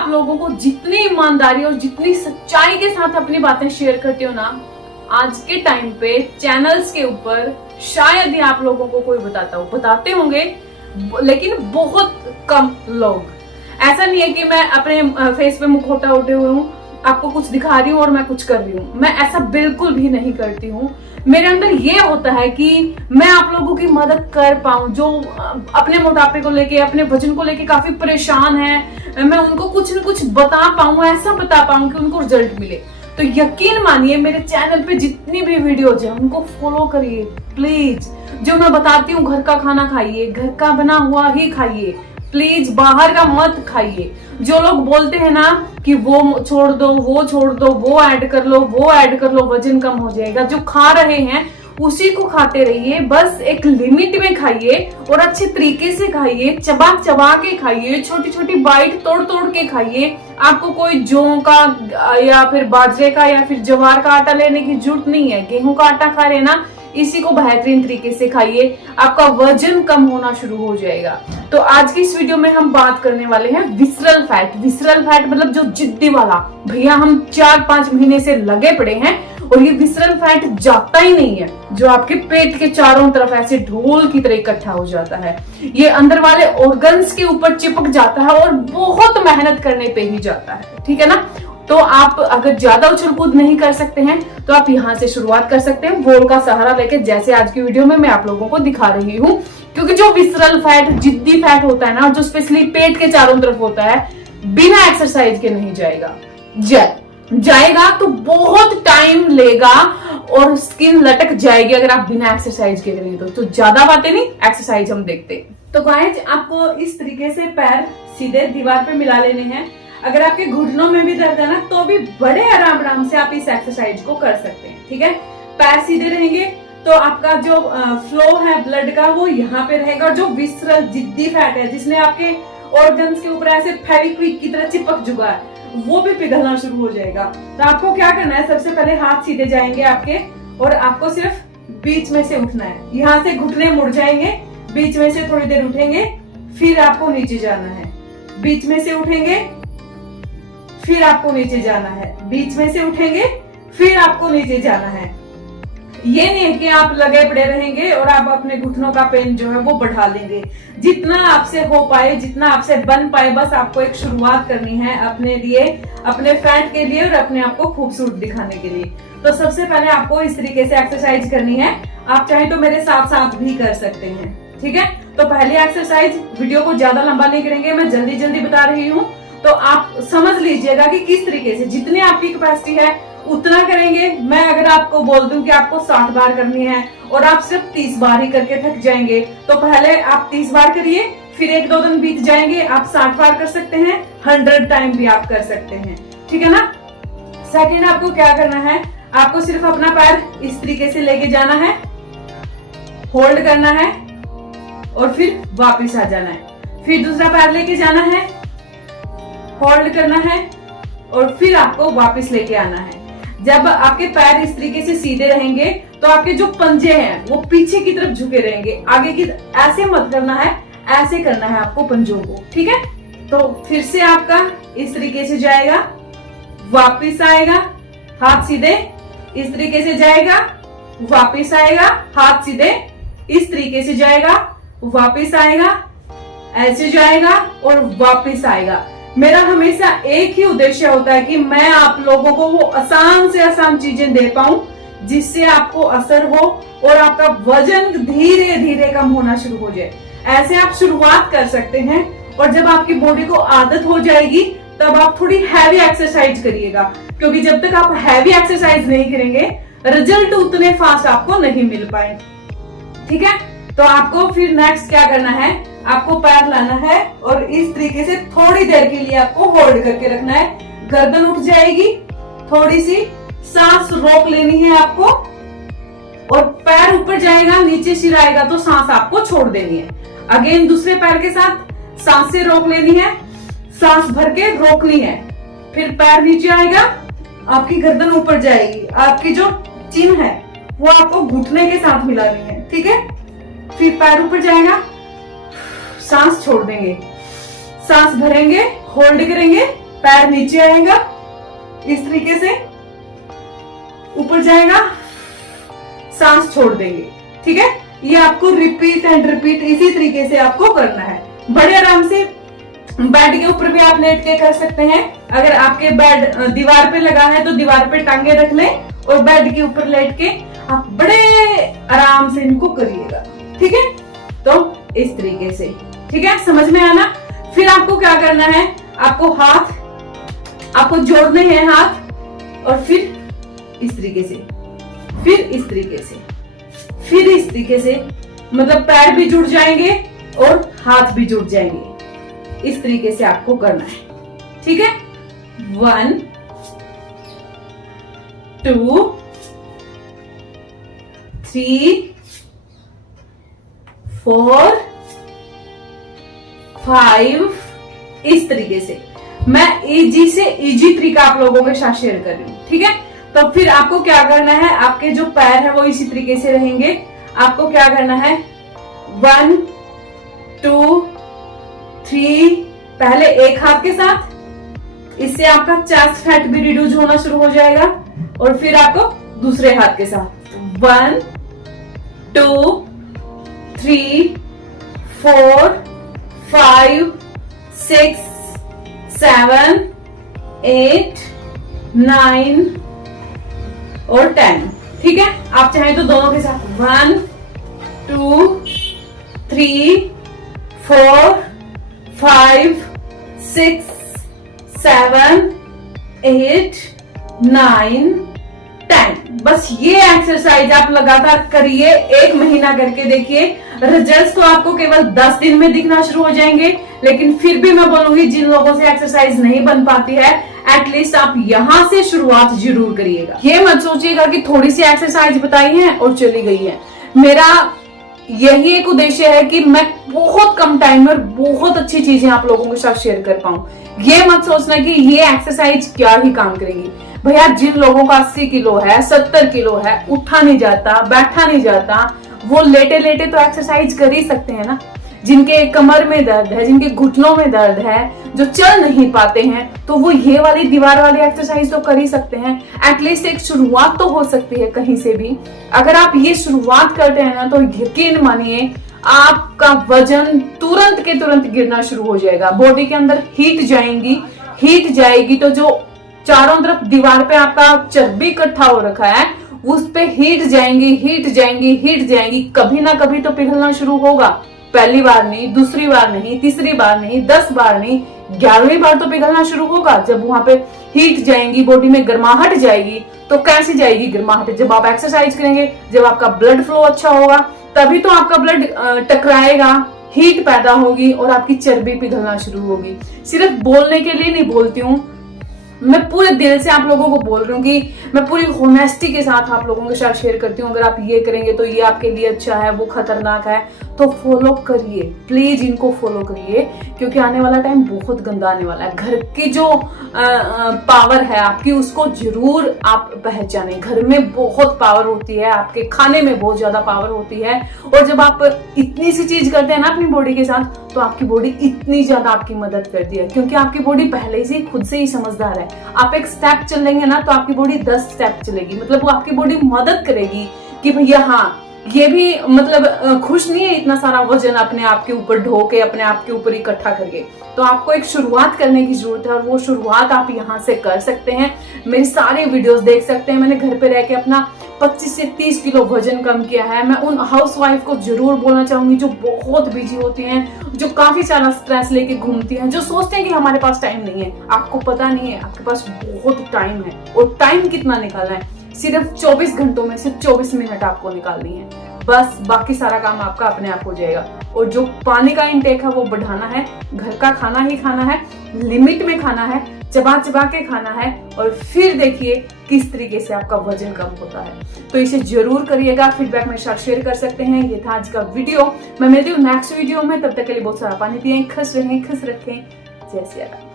आप लोगों को जितनी ईमानदारी और जितनी सच्चाई के साथ अपनी बातें शेयर करती हूँ ना, आज के टाइम पे चैनल्स के ऊपर शायद ही आप लोगों को कोई बताते होंगे, लेकिन बहुत कम लोग। ऐसा नहीं है कि मैं अपने फेस पे मुखौटा उठे हुए हूँ, आपको कुछ दिखा रही हूँ और मैं कुछ कर रही हूँ। मैं ऐसा बिल्कुल भी नहीं करती हूँ। मेरे अंदर ये होता है कि मैं आप लोगों की मदद कर पाऊं, जो अपने मोटापे को लेके, अपने वजन को लेके काफी परेशान है, मैं उनको कुछ न कुछ बता पाऊं, ऐसा बता पाऊं कि उनको रिजल्ट मिले। तो यकीन मानिए मेरे चैनल पे जितनी भी वीडियोज है उनको फॉलो करिए प्लीज। जो मैं बताती हूँ, घर का खाना खाइए, घर का बना हुआ ही खाइए प्लीज, बाहर का मत खाइए। जो लोग बोलते हैं ना कि वो छोड़ दो, वो छोड़ दो, वो ऐड कर लो, वो ऐड कर लो, वजन कम हो जाएगा, जो खा रहे हैं उसी को खाते रहिए। बस एक लिमिट में खाइए और अच्छे तरीके से खाइए, चबा चबा के खाइए, छोटी छोटी बाइट तोड़ तोड़ के खाइए। आपको कोई जौ का या फिर बाजरे का या फिर ज्वार का आटा लेने की जरूरत नहीं है। गेहूं का आटा खा रहे ना, इसी को बेहतरीन तरीके से खाइए, आपका वजन कम होना शुरू हो जाएगा। तो आज की इस वीडियो में हम बात करने वाले हैं विसरल फैट। विसरल फैट मतलब जो जिद्दी वाला, भैया हम 4-5 महीने से लगे पड़े हैं और ये विसरल फैट जाता ही नहीं है, जो आपके पेट के चारों तरफ ऐसे ढोल की तरह इकट्ठा हो जाता है। ये अंदर वाले ऑर्गन्स के ऊपर चिपक जाता है और बहुत मेहनत करने पे ही जाता है, ठीक है ना। तो आप अगर ज्यादा उछल कूद नहीं कर सकते हैं तो आप यहाँ से शुरुआत कर सकते हैं, वॉल का सहारा लेके, जैसे आज की वीडियो में मैं आप लोगों को दिखा रही हूँ। क्योंकि जो विसरल फैट, जिद्दी फैट होता है ना, जो स्पेशली पेट के चारों तरफ होता है, बिना एक्सरसाइज के नहीं जाएगा। जाएगा तो बहुत टाइम लेगा और स्किन लटक जाएगी अगर आप बिना एक्सरसाइज के करेंगे तो ज्यादा बातें नहीं, एक्सरसाइज हम देखते हैं। तो गाइस, आपको इस तरीके से पैर सीधे दीवार पे मिला लेने हैं। अगर आपके घुटनों में भी दर्द है ना, तो भी बड़े आराम से आप इस एक्सरसाइज को कर सकते हैं, ठीक है। पैर सीधे रहेंगे तो आपका जो फ्लो है ब्लड का वो यहाँ पे रहेगा, और जो विसरल जिद्दी फैट है जिसने आपके ऑर्गन्स के ऊपर ऐसे फेविक्विक की तरह चिपक चुका है, वो भी पिघलना शुरू हो जाएगा। तो आपको क्या करना है, सबसे पहले हाथ सीधे जाएंगे आपके, और आपको सिर्फ बीच में से उठना है। यहाँ से घुटने मुड़ जाएंगे, बीच में से थोड़ी देर उठेंगे, फिर आपको नीचे जाना है। बीच में से उठेंगे, फिर आपको नीचे जाना है, बीच में से उठेंगे, फिर आपको नीचे जाना है। ये नहीं है कि आप लगे पड़े रहेंगे और आप अपने घुटनों का पेन जो है वो बढ़ा लेंगे। जितना आपसे हो पाए, जितना आपसे बन पाए, बस आपको एक शुरुआत करनी है अपने लिए, अपने फैट के लिए और अपने आप को खूबसूरत दिखाने के लिए। तो सबसे पहले आपको इस तरीके से एक्सरसाइज करनी है। आप चाहे तो मेरे साथ साथ भी कर सकते हैं, ठीक है। तो पहली एक्सरसाइज, वीडियो को ज्यादा लंबा नहीं करेंगे, मैं जल्दी जल्दी बता रही हूँ, तो आप समझ लीजिएगा कि किस तरीके से, जितनी आपकी कैपेसिटी है उतना करेंगे। मैं अगर आपको बोल दूं कि आपको 60 बार करनी है और आप सिर्फ 30 बार ही करके थक जाएंगे, तो पहले आप 30 बार करिए, फिर 1-2 दिन बीत जाएंगे, आप 60 बार कर सकते हैं, 100 टाइम भी आप कर सकते हैं, ठीक है ना। सेकंड, आपको क्या करना है, आपको सिर्फ अपना पैर इस तरीके से लेके जाना है, होल्ड करना है और फिर वापिस आ जाना है। फिर दूसरा पैर लेके जाना है, होल्ड करना है और फिर आपको वापस लेके आना है। जब आपके पैर इस तरीके से सीधे रहेंगे तो आपके जो पंजे हैं वो पीछे की तरफ झुके रहेंगे, आगे की ऐसे मत करना है, ऐसे करना है आपको पंजों को, ठीक है। तो फिर से आपका इस तरीके से जाएगा, वापस आएगा, हाथ सीधे, इस तरीके से जाएगा, वापस आएगा, हाथ सीधे, इस तरीके से जाएगा, वापस आएगा, ऐसे जाएगा और वापस आएगा। मेरा हमेशा एक ही उद्देश्य होता है कि मैं आप लोगों को वो आसान से आसान चीजें दे पाऊं जिससे आपको असर हो और आपका वजन धीरे धीरे कम होना शुरू हो जाए। ऐसे आप शुरुआत कर सकते हैं और जब आपकी बॉडी को आदत हो जाएगी तब आप थोड़ी हैवी एक्सरसाइज करिएगा, क्योंकि जब तक आप हैवी एक्सरसाइज नहीं करेंगे रिजल्ट उतने फास्ट आपको नहीं मिल पाए, ठीक है। तो आपको फिर नेक्स्ट क्या करना है, आपको पैर लाना है और इस तरीके से थोड़ी देर के लिए आपको होल्ड करके रखना है। गर्दन उठ जाएगी, थोड़ी सी सांस रोक लेनी है आपको, और पैर ऊपर जाएगा, नीचे सिर आएगा तो सांस आपको छोड़ देनी है। अगेन दूसरे पैर के साथ सांस से रोक लेनी है, सांस भर के रोकनी है, फिर पैर नीचे आएगा, आपकी गर्दन ऊपर जाएगी, आपकी जो चिन्ह है वो आपको घुटने के साथ मिलानी है, ठीक है। फिर पैर ऊपर जाएगा, सांस छोड़ देंगे, सांस भरेंगे, होल्ड करेंगे, पैर नीचे आएगा, इस तरीके से ऊपर जाएगा, सांस छोड़ देंगे। ठीक है, ये आपको रिपीट एंड रिपीट इसी तरीके से आपको करना है। बड़े आराम से बेड के ऊपर भी आप लेट के कर सकते हैं। अगर आपके बेड दीवार पे लगा है तो दीवार पे टांगे रख लें और बेड के ऊपर लेट के आप बड़े आराम से इनको करिएगा। ठीक है, तो इस तरीके से। ठीक है, समझ में आना। फिर आपको क्या करना है, आपको जोड़ने हैं हाथ, और फिर इस तरीके से, फिर इस तरीके से, फिर इस तरीके से, मतलब पैर भी जुड़ जाएंगे और हाथ भी जुड़ जाएंगे। इस तरीके से आपको करना है। ठीक है, 1 2 3 4 5 इस तरीके से। मैं इजी से इजी तरीका आप लोगों के साथ शेयर कर रही हूं। ठीक है, तो फिर आपको क्या करना है, आपके जो पैर है वो इसी तरीके से रहेंगे। आपको क्या करना है, 1 2 3, पहले एक हाथ के साथ, इससे आपका चेस्ट फैट भी रिड्यूस होना शुरू हो जाएगा। और फिर आपको दूसरे हाथ के साथ 1 2 3 4 5 6 7 8 9 और 10। ठीक है, आप चाहें तो दोनों के साथ 1 2 3 4 5 6 7 8 9 10। बस ये एक्सरसाइज आप लगातार करिए, 1 महीना करके देखिए। रिजल्ट्स तो आपको केवल 10 दिन में दिखना शुरू हो जाएंगे, लेकिन फिर भी मैं बोलूंगी जिन लोगों से एक्सरसाइज नहीं बन पाती है, एटलीस्ट आप यहां से शुरुआत जरूर करिएगा। ये मत सोचिएगा कि थोड़ी सी एक्सरसाइज बताई है और चली गई है। मेरा यही एक उद्देश्य है कि मैं बहुत कम टाइम में बहुत अच्छी चीजें आप लोगों के साथ शेयर कर पाऊं। ये मत सोचना कि ये एक्सरसाइज क्या ही काम करेगी। भैया, जिन लोगों का 80 किलो है, 70 किलो है, उठा नहीं जाता, बैठा नहीं जाता, वो लेटे लेटे तो एक्सरसाइज कर ही सकते हैं ना। जिनके कमर में दर्द है, जिनके घुटनों में दर्द है, जो चल नहीं पाते हैं, तो वो ये वाली दीवार वाली एक्सरसाइज तो कर ही सकते हैं। एटलीस्ट एक शुरुआत तो हो सकती है कहीं से भी। अगर आप ये शुरुआत करते हैं ना, तो यकीन मानिए आपका वजन तुरंत के तुरंत गिरना शुरू हो जाएगा। बॉडी के अंदर हीट जाएगी तो जो चारों तरफ दीवार पे आपका चर्बी इकट्ठा हो रखा है, उस पे हीट जाएंगी, कभी ना कभी तो पिघलना शुरू होगा। पहली बार नहीं, दूसरी बार नहीं, तीसरी बार नहीं, 10 बार नहीं, 11वीं बार तो पिघलना शुरू होगा। जब वहां पे हीट जाएंगी, बॉडी में गर्माहट जाएगी, तो कैसी जाएगी गर्माहट? जब आप एक्सरसाइज करेंगे, जब आपका ब्लड फ्लो अच्छा होगा, तभी तो आपका ब्लड टकराएगा, हीट पैदा होगी और आपकी चर्बी पिघलना शुरू होगी। सिर्फ बोलने के लिए नहीं बोलती हूँ, मैं पूरे दिल से आप लोगों को बोल रही हूँ कि मैं पूरी होनेस्टी के साथ आप लोगों के साथ शेयर करती हूँ। अगर आप ये करेंगे तो ये आपके लिए अच्छा है, वो खतरनाक है, तो फॉलो करिए प्लीज, इनको फॉलो करिए, क्योंकि आने वाला टाइम बहुत गंदा आने वाला है। घर की जो पावर है आपकी, उसको जरूर आप पहचाने। घर में बहुत पावर होती है, आपके खाने में बहुत ज्यादा पावर होती है, और जब आप इतनी सी चीज करते हैं ना अपनी बॉडी के साथ, तो आपकी बॉडी इतनी ज्यादा आपकी मदद करती है, क्योंकि आपकी बॉडी पहले से खुद से ही समझदार है। आप एक स्टेप चलेंगे ना, तो आपकी बॉडी 10 स्टेप चलेगी। मतलब वो आपकी बॉडी मदद करेगी कि भैया हाँ, ये भी मतलब खुश नहीं है इतना सारा वजन अपने आप के ऊपर ढो के, अपने आप के ऊपर इकट्ठा करके। तो आपको एक शुरुआत करने की जरूरत है, और वो शुरुआत आप यहाँ से कर सकते हैं। मेरी सारे वीडियोस देख सकते हैं। मैंने घर पे रह के अपना 25 से 30 किलो वजन कम किया है। मैं उन हाउसवाइफ को जरूर बोलना चाहूंगी जो बहुत बिजी होती हैं, जो काफी सारा स्ट्रेस लेके घूमती हैं, जो सोचते हैं कि हमारे पास टाइम नहीं है। आपको पता नहीं है, आपके पास बहुत टाइम है। और टाइम कितना निकालना है? सिर्फ 24 घंटों में सिर्फ 24 मिनट आपको निकालनी है, बस। बाकी सारा काम आपका अपने आप हो जाएगा। और जो पानी का इंटेक है वो बढ़ाना है, घर का खाना ही खाना है, लिमिट में खाना है, चबा चबा के खाना है, और फिर देखिए किस तरीके से आपका वजन कम होता है। तो इसे जरूर करिएगा, फीडबैक मेरे साथ शेयर कर सकते हैं। ये था आज का वीडियो, मैं मिलती हूँ नेक्स्ट वीडियो में। तब तक के लिए बहुत सारा पानी पिएं, खुश रहें, खुश रखें। जय श्री राम।